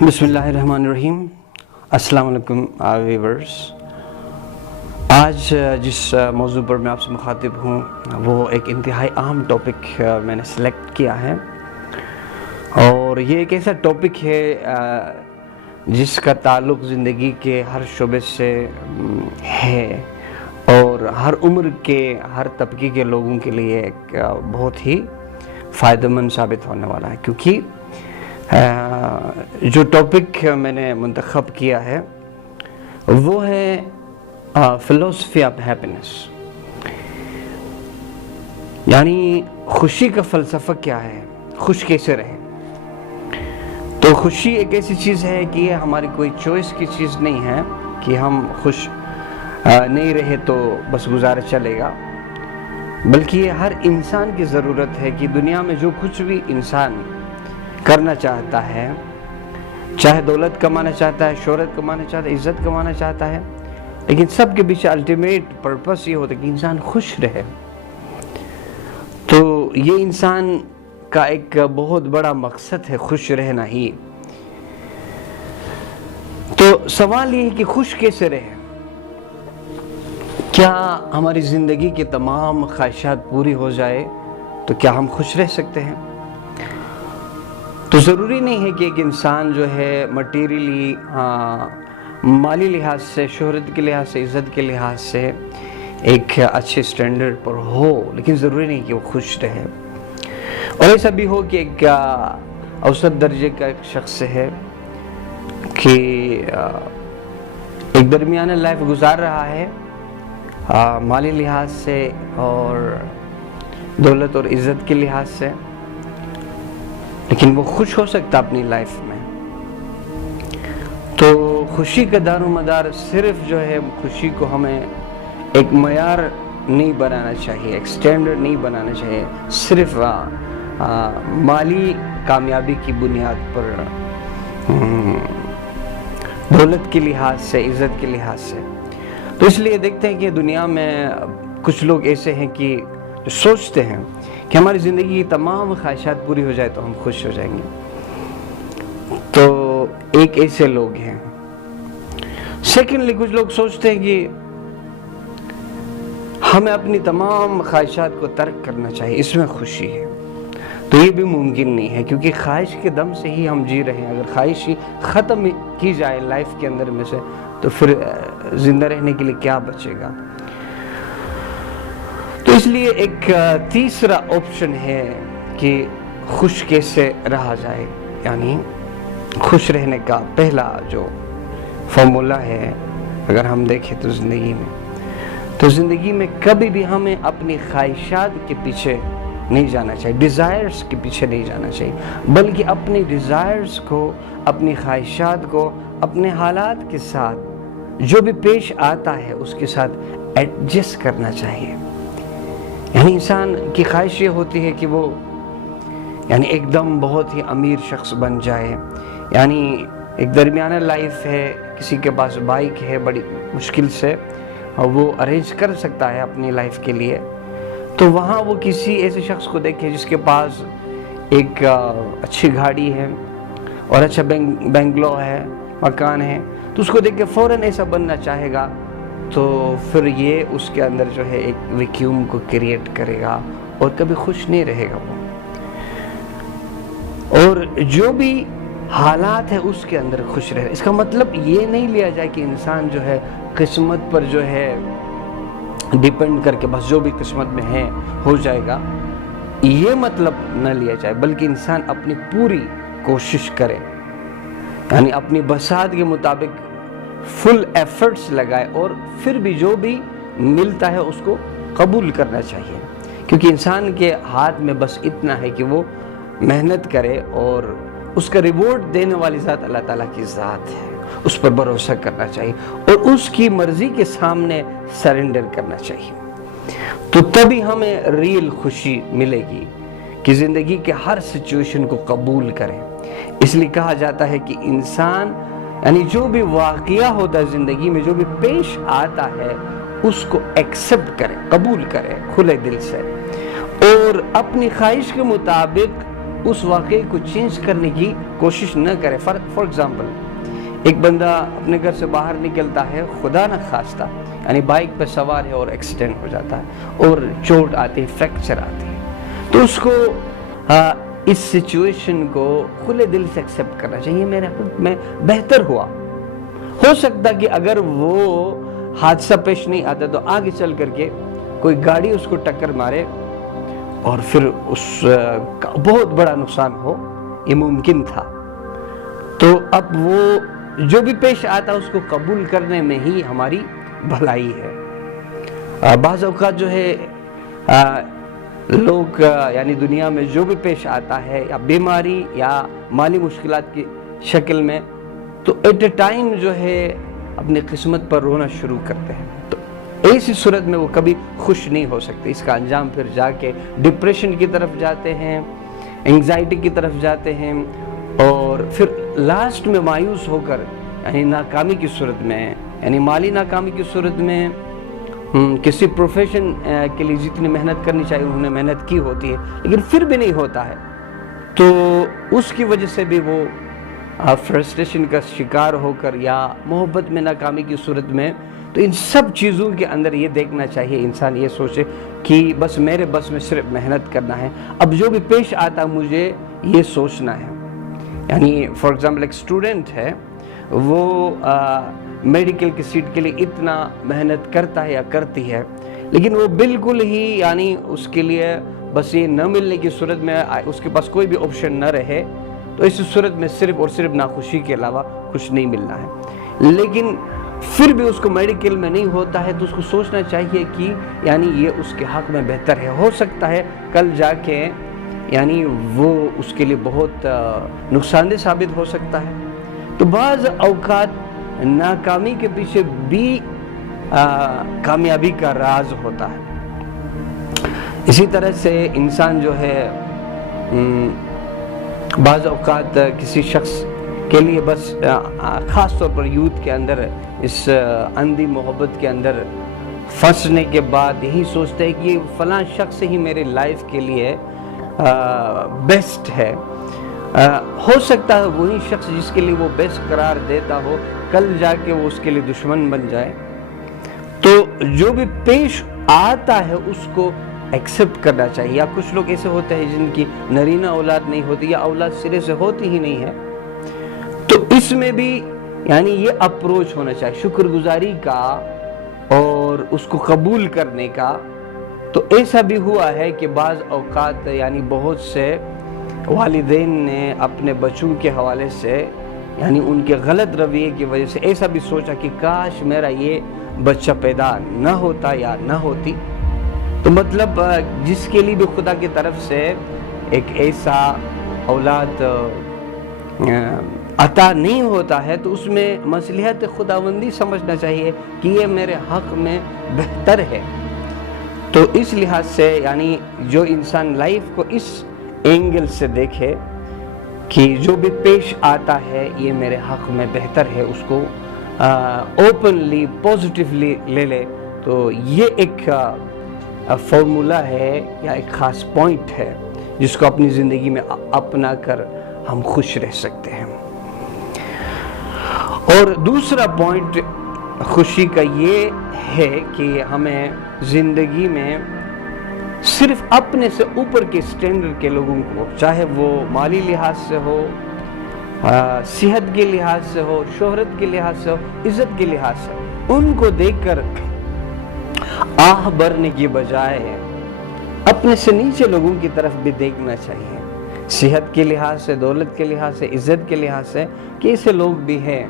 بسم اللہ الرحمن الرحیم۔ السلام علیکم ویورز۔ آج جس موضوع پر میں آپ سے مخاطب ہوں وہ ایک انتہائی اہم ٹاپک میں نے سلیکٹ کیا ہے، اور یہ ایک ایسا ٹاپک ہے جس کا تعلق زندگی کے ہر شعبے سے ہے اور ہر عمر کے ہر طبقے کے لوگوں کے لیے ایک بہت ہی فائدہ مند ثابت ہونے والا ہے، کیونکہ جو ٹاپک میں نے منتخب کیا ہے وہ ہے فلسفی آف ہیپینس، یعنی خوشی کا فلسفہ کیا ہے، خوش کیسے رہیں۔ تو خوشی ایک ایسی چیز ہے کہ یہ ہماری کوئی چوائس کی چیز نہیں ہے کہ ہم خوش نہیں رہے تو بس گزارا چلے گا، بلکہ یہ ہر انسان کی ضرورت ہے کہ دنیا میں جو کچھ بھی انسان کرنا چاہتا ہے، چاہے دولت کمانا چاہتا ہے، شہرت کمانا چاہتا ہے، عزت کمانا چاہتا ہے، لیکن سب کے پیچھے الٹیمیٹ پرپس یہ ہوتا ہے کہ انسان خوش رہے۔ تو یہ انسان کا ایک بہت بڑا مقصد ہے خوش رہنا ہی۔ تو سوال یہ ہے کہ خوش کیسے رہے؟ کیا ہماری زندگی کی تمام خواہشات پوری ہو جائے تو کیا ہم خوش رہ سکتے ہیں؟ تو ضروری نہیں ہے کہ ایک انسان جو ہے مٹیریلی مالی لحاظ سے، شہرت کے لحاظ سے، عزت کے لحاظ سے ایک اچھے سٹینڈرڈ پر ہو، لیکن ضروری نہیں کہ وہ خوش رہے۔ اور ایسا بھی ہو کہ ایک اوسط درجے کا ایک شخص ہے کہ ایک درمیانہ لائف گزار رہا ہے مالی لحاظ سے اور دولت اور عزت کے لحاظ سے، لیکن وہ خوش ہو سکتا اپنی لائف میں۔ تو خوشی کا دار و مدار صرف جو ہے خوشی کو ہمیں ایک معیار نہیں بنانا چاہیے، ایک سٹینڈرڈ نہیں بنانا چاہیے صرف مالی کامیابی کی بنیاد پر، دولت کے لحاظ سے، عزت کے لحاظ سے۔ تو اس لیے دیکھتے ہیں کہ دنیا میں کچھ لوگ ایسے ہیں کہ سوچتے ہیں کہ ہماری زندگی کی تمام خواہشات پوری ہو جائے تو ہم خوش ہو جائیں گے۔ تو ایک ایسے لوگ ہیں۔ سیکنڈلی کچھ لوگ سوچتے ہیں کہ ہمیں اپنی تمام خواہشات کو ترک کرنا چاہیے، اس میں خوشی ہے۔ تو یہ بھی ممکن نہیں ہے، کیونکہ خواہش کے دم سے ہی ہم جی رہے ہیں۔ اگر خواہش ہی ختم کی جائے لائف کے اندر میں سے تو پھر زندہ رہنے کے لیے کیا بچے گا؟ تو اس لیے ایک تیسرا آپشن ہے کہ خوش کیسے رہا جائے، یعنی خوش رہنے کا پہلا جو فارمولا ہے اگر ہم دیکھیں تو زندگی میں کبھی بھی ہمیں اپنی خواہشات کے پیچھے نہیں جانا چاہیے، ڈیزائرز کے پیچھے نہیں جانا چاہیے، بلکہ اپنی ڈیزائرز کو، اپنی خواہشات کو اپنے حالات کے ساتھ جو بھی پیش آتا ہے اس کے ساتھ ایڈجسٹ کرنا چاہیے۔ یعنی انسان کی خواہش یہ ہوتی ہے کہ وہ ایک دم بہت ہی امیر شخص بن جائے، یعنی ایک درمیانہ لائف ہے، کسی کے پاس بائک ہے، بڑی مشکل سے وہ ارینج کر سکتا ہے اپنی لائف کے لیے، تو وہاں وہ کسی ایسے شخص کو دیکھے جس کے پاس ایک اچھی گاڑی ہے اور اچھا بنگلو ہے، مکان ہے، تو اس کو دیکھ کے فوراً ایسا بننا چاہے گا، تو پھر یہ اس کے اندر جو ہے ایک ویکیوم کو کریٹ کرے گا اور کبھی خوش نہیں رہے گا وہ۔ اور جو بھی حالات ہے اس کے اندر خوش رہے۔ اس کا مطلب یہ نہیں لیا جائے کہ انسان جو ہے قسمت پر جو ہے ڈیپینڈ کر کے بس جو بھی قسمت میں ہے ہو جائے گا، یہ مطلب نہ لیا جائے، بلکہ انسان اپنی پوری کوشش کرے، یعنی اپنی بساط کے مطابق فل ایفرٹس لگائے، اور پھر بھی جو بھی ملتا ہے اس کو قبول کرنا چاہیے، کیونکہ انسان کے ہاتھ میں بس اتنا ہے کہ وہ محنت کرے، اور اس کا ریوارڈ دینے والی ذات اللہ تعالیٰ کی ذات ہے، اس پر بھروسہ کرنا چاہیے اور اس کی مرضی کے سامنے سرنڈر کرنا چاہیے۔ تو تبھی ہمیں ریل خوشی ملے گی کہ زندگی کے ہر سچویشن کو قبول کریں۔ اس لیے کہا جاتا ہے کہ انسان جو بھی واقعہ ہوتا ہے زندگی میں، جو بھی پیش آتا ہے اس کو ایکسپٹ کرے، قبول کرے کھلے دل سے، اور اپنی خواہش کے مطابق उस वाक़े को चेंज करने की कोशिश न करे। फॉर एग्ज़ाम्पल, एक बंदा अपने घर से बाहर निकलता है, खुदा न खास्ता यानी बाइक पर सवार है और एक्सीडेंट हो जाता है और चोट आती है, फ्रैक्चर आती है, तो उसको इस सिचुएशन को खुले दिल से एक्सेप्ट करना चाहिए। मेरे हक़ में बेहतर हुआ। हो सकता कि अगर वो हादसा पेश नहीं आता तो आगे चल करके कोई गाड़ी उसको टक्कर मारे और फिर उस का बहुत बड़ा नुकसान हो, ये मुमकिन था। तो अब वो जो भी पेश आता उसको कबूल करने में ही हमारी भलाई है। बाज़ औक़ात जो है लोग यानी दुनिया में जो भी पेश आता है या बीमारी या माली मुश्किलात की शक्ल में, तो एट ए टाइम जो है अपनी किस्मत पर रोना शुरू करते हैं। तो ऐसी सूरत में वो कभी खुश नहीं हो सकते। इसका अंजाम फिर जाके डिप्रेशन की तरफ जाते हैं, एंग्जाइटी की तरफ जाते हैं और फिर लास्ट में मायूस होकर यानी नाकामी की सूरत में, यानी माली नाकामी की सूरत में, किसी प्रोफेशन के लिए जितनी मेहनत करनी चाहिए उन्होंने मेहनत की होती है लेकिन फिर भी नहीं होता है, तो उसकी वजह से भी वो फ्रस्ट्रेशन का शिकार होकर या मोहब्बत में नाकामी की सूरत में, तो इन सब चीज़ों के अंदर ये देखना चाहिए, इंसान ये सोचे कि बस मेरे बस में सिर्फ मेहनत करना है। अब जो भी पेश आता मुझे ये सोचना है। यानी फॉर एग्जांपल एक स्टूडेंट है, वो मेडिकल की सीट के लिए इतना मेहनत करता है या करती है, लेकिन वो बिल्कुल ही यानी उसके लिए बस ये न मिलने की सूरत में उसके पास कोई भी ऑप्शन न रहे, तो इस सूरत में सिर्फ और सिर्फ नाखुशी के अलावा कुछ नहीं मिलना है। लेकिन फिर भी उसको मेडिकल में नहीं होता है तो उसको सोचना चाहिए कि यानी ये उसके हक़ में बेहतर है। हो सकता है कल जाके यानी वो उसके लिए बहुत नुकसानदेह साबित हो सकता है। तो बाज़ औक़ात नाकामी के पीछे भी कामयाबी का राज होता है। इसी तरह से इंसान जो है बाज़ औक़ात किसी शख्स के लिए बस ख़ास तौर पर यूथ के अंदर इस अंधी मोहब्बत के अंदर फंसने के बाद यही सोचते हैं कि फ़लाँ शख्स ही मेरे लाइफ के लिए बेस्ट है। हो सकता है वही शख्स जिसके लिए वो बेस्ट करार देता हो कल जाके वो उसके लिए दुश्मन बन जाए। तो जो भी पेश आता है उसको एक्सेप्ट करना चाहिए। या कुछ लोग ऐसे होते हैं जिनकी नरीना औलाद नहीं होती या औलाद सिरे से होती ही नहीं है, तो इसमें भी यानी ये अप्रोच होना चाहिए शुक्रगुजारी का और उसको कबूल करने का। तो ऐसा भी हुआ है कि बाज़ औक़ात यानी बहुत से वालिदैन ने अपने बच्चों के हवाले से यानी उनके गलत रवैये की वजह से ऐसा भी सोचा कि काश मेरा ये बच्चा पैदा न होता या न होती। तो मतलब जिसके लिए भी खुदा की तरफ से एक ऐसा औलाद अता नहीं होता है तो उसमें मसलिहत खुदावंदी समझना चाहिए कि ये मेरे हक़ में बेहतर है। तो इस लिहाज से यानी जो इंसान लाइफ को इस एंगल से देखे कि जो भी पेश आता है ये मेरे हक़ में बेहतर है, उसको ओपनली पॉजिटिवली ले ले, तो ये एक फॉर्मूला है या एक ख़ास पॉइंट है जिसको अपनी ज़िंदगी में अपना कर हम खुश रह सकते हैं। और दूसरा पॉइंट खुशी का ये है कि हमें ज़िंदगी में सिर्फ अपने से ऊपर के स्टैंडर्ड के लोगों को, चाहे वो माली लिहाज से हो, सेहत के लिहाज से हो, शोहरत के लिहाज से हो, इज़्ज़त के लिहाज से, उनको देखकर आह भरने की बजाय अपने से नीचे लोगों की तरफ भी देखना चाहिए। सेहत के लिहाज से, दौलत के लिहाज से, इज़्ज़त के लिहाज से कि ऐसे लोग भी हैं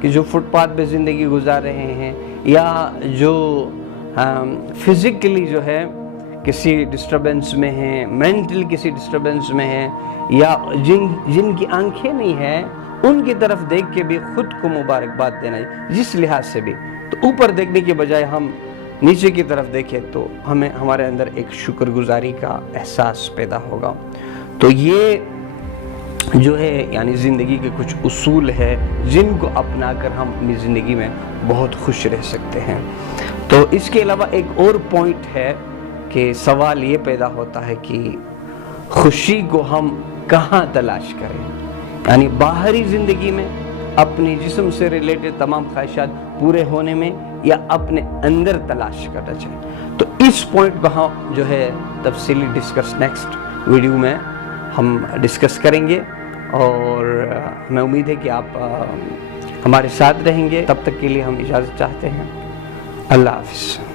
कि जो फुटपाथ पे ज़िंदगी गुजार रहे हैं या जो फिज़िकली जो है किसी डिस्टर्बेंस में हैं, मेंटल किसी डिस्टर्बेंस में हैं, या जिनकी आंखें नहीं हैं उनकी तरफ देख के भी खुद को मुबारकबाद देना है। जिस लिहाज से भी, तो ऊपर देखने के बजाय हम नीचे की तरफ देखें तो हमें हमारे अंदर एक शुक्रगुजारी का एहसास पैदा होगा। तो ये जो है यानी ज़िंदगी के कुछ उसूल है जिनको अपना कर हम अपनी ज़िंदगी में बहुत खुश रह सकते हैं। तो इसके अलावा एक और पॉइंट है कि सवाल ये पैदा होता है कि खुशी को हम کہاں تلاش کریں، یعنی باہری زندگی میں اپنی جسم سے ریلیٹڈ تمام خواہشات پورے ہونے میں، یا اپنے اندر تلاش کرنا چاہیے۔ تو اس پوائنٹ کو ہم جو ہے تفصیلی ڈسکس نیکسٹ ویڈیو میں ہم ڈسکس کریں گے، اور ہمیں امید ہے کہ آپ ہمارے ساتھ رہیں گے۔ تب تک کے لیے ہم اجازت چاہتے ہیں۔ اللہ حافظ۔